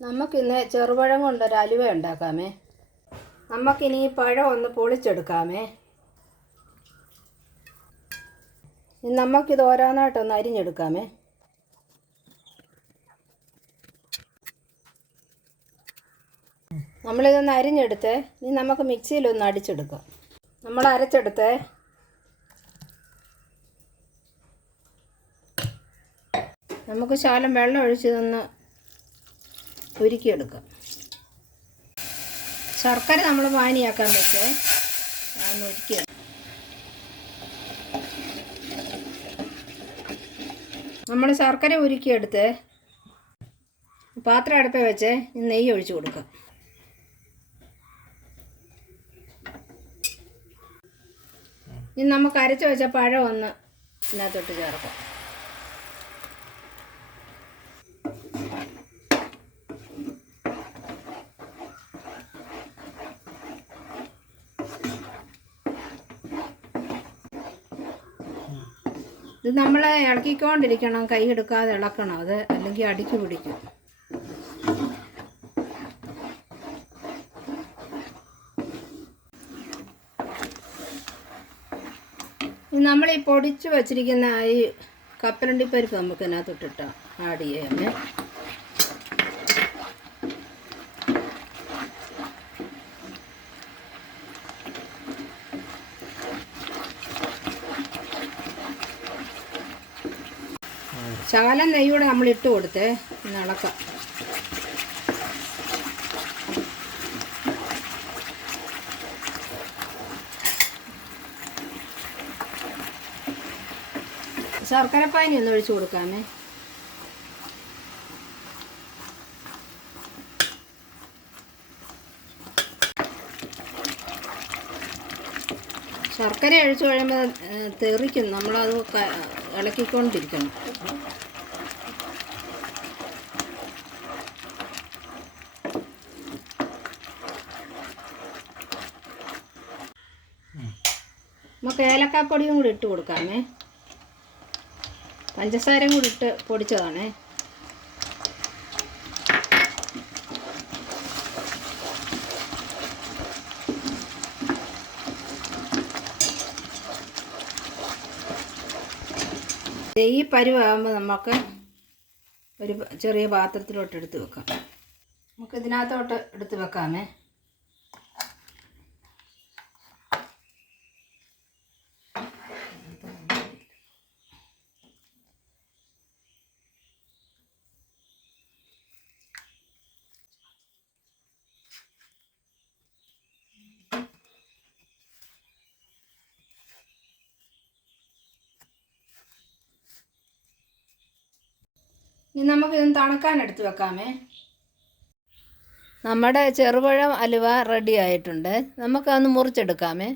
നമുക്കിന്ന് ചെറുപഴം കൊണ്ടൊരു അലുവ ഉണ്ടാക്കാമേ. നമുക്കിനി ഈ പഴം ഒന്ന് പൊളിച്ചെടുക്കാമേ. ഇനി നമുക്കിത് ഓരോന്നായിട്ടൊന്ന് അരിഞ്ഞെടുക്കാമേ. നമ്മളിതൊന്ന് അരിഞ്ഞെടുത്ത് ഇനി നമുക്ക് മിക്സിയിലൊന്ന് അടിച്ചെടുക്കാം. നമ്മൾ അരച്ചെടുത്ത് നമുക്ക് ശകലം വെള്ളം ഒഴിച്ചതൊന്ന് ഉരുക്കിയെടുക്കാം. ശർക്കര നമ്മൾ പാനിയാക്കാൻ വെച്ച് അതൊന്ന് ഉരുക്കിയെടുക്കാം. നമ്മൾ ശർക്കര ഉരുക്കിയെടുത്ത് പാത്രം അടുപ്പിൽ വെച്ച് നെയ്യ് ഒഴിച്ച് കൊടുക്കാം. ഇനി നമുക്ക് അരച്ച് വെച്ച പഴം ഒന്ന് ഇതിനകത്തോട്ട് ചേർക്കാം. ഇത് നമ്മൾ ഇളക്കിക്കൊണ്ടിരിക്കണം, കൈ എടുക്കാതെ ഇളക്കണം, അത് അല്ലെങ്കിൽ അടിക്ക് പിടിക്കും. നമ്മൾ ഈ പൊടിച്ച് വച്ചിരിക്കുന്ന ഈ കപ്പലണ്ടിപ്പരിപ്പ് നമുക്ക് ഇതിനകത്തോട്ടിട്ട് ആഡ് ചെയ്യാമേ. ശകലം നെയ്യൂടെ നമ്മൾ ഇട്ട് കൊടുത്ത് ഇളക്കാം. ശർക്കരപ്പാനി ഒന്ന് ഒഴിച്ച് കൊടുക്കാമേ. ശർക്കര ഒഴിച്ച് കഴിയുമ്പോൾ തെറിക്കും, നമ്മളത് ഇളക്കിക്കൊണ്ടിരിക്കണം. നമുക്ക് ഏലക്കാപ്പൊടിയും കൂടി ഇട്ട് കൊടുക്കാമേ. പഞ്ചസാരയും കൂടി ഇട്ട് പൊടിച്ചതാണേ. ഈ പരുവാകുമ്പോൾ നമുക്ക് ഒരു ചെറിയ പാത്രത്തിലോട്ട് എടുത്ത് വെക്കാം. നമുക്ക് ഇതിനകത്തോട്ട് എടുത്ത് വെക്കാമേ. ഇനി നമുക്കിതൊന്ന് തണുക്കാൻ എടുത്ത് വെക്കാമേ. നമ്മുടെ ചെറുപഴം അലുവ റെഡി ആയിട്ടുണ്ട്. നമുക്കതൊന്ന് മുറിച്ചെടുക്കാമേ.